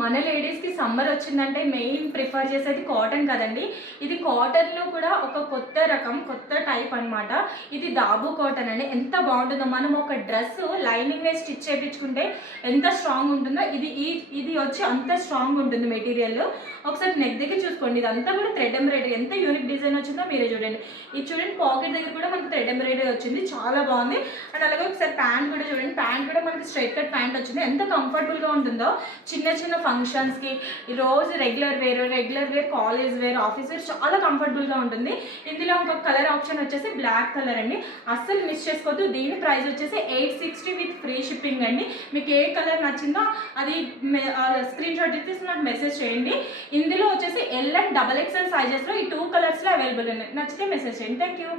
మన లేడీస్కి సమ్మర్ వచ్చిందంటే మెయిన్ ప్రిఫర్ చేసేది కాటన్ కదండి. ఇది కాటన్లో కూడా ఒక కొత్త రకం, కొత్త టైప్ అనమాట. ఇది దాబు కాటన్ అండి. ఎంత బాగుంటుందో, మనం ఒక డ్రెస్ లైనింగ్ వేసి స్టిచ్ చేయించుకుంటే ఎంత స్ట్రాంగ్ ఉంటుందో ఇది వచ్చి అంత స్ట్రాంగ్ ఉంటుంది మెటీరియల్. ఒకసారి నెక్ దగ్గర చూసుకోండి, ఇదంతా కూడా థ్రెడ్ ఎంబ్రాయిడరీ. ఎంత యూనిక్ డిజైన్ వచ్చిందో మీరే చూడండి. ఇది చూడండి, పాకెట్ దగ్గర కూడా మనకు థ్రెడ్ ఎంబ్రాయిడరీ వచ్చింది, చాలా బాగుంది. అండ్ అలాగే ఒకసారి ప్యాంట్ కూడా చూడండి, ప్యాంట్ కూడా మనకి స్ట్రైట్ కట్ ప్యాంట్ వచ్చింది. ఎంత కంఫర్టబుల్గా ఉంటుందో చిన్న చిన్న ఫంక్షన్స్కి, రోజు regular wear, college wear, office wear చాలా కంఫర్టబుల్గా ఉంటుంది. ఇందులో ఒక కలర్ ఆప్షన్ వచ్చేసి బ్లాక్ కలర్ అండి, అస్సలు మిస్ చేసుకోవద్దు. దీని ప్రైస్ వచ్చేసి 860 విత్ ఫ్రీ షిప్పింగ్ అండి. మీకు ఏ కలర్ నచ్చిందో అది స్క్రీన్ షాట్ తీసి నాకు మెసేజ్ చేయండి. ఇందులో వచ్చేసి ఎల్ అండ్ XXL సైజెస్లో ఈ 2 కలర్స్లో అవైలబుల్ ఉన్నాయి. నచ్చితే మెసేజ్ చేయండి. Thank you.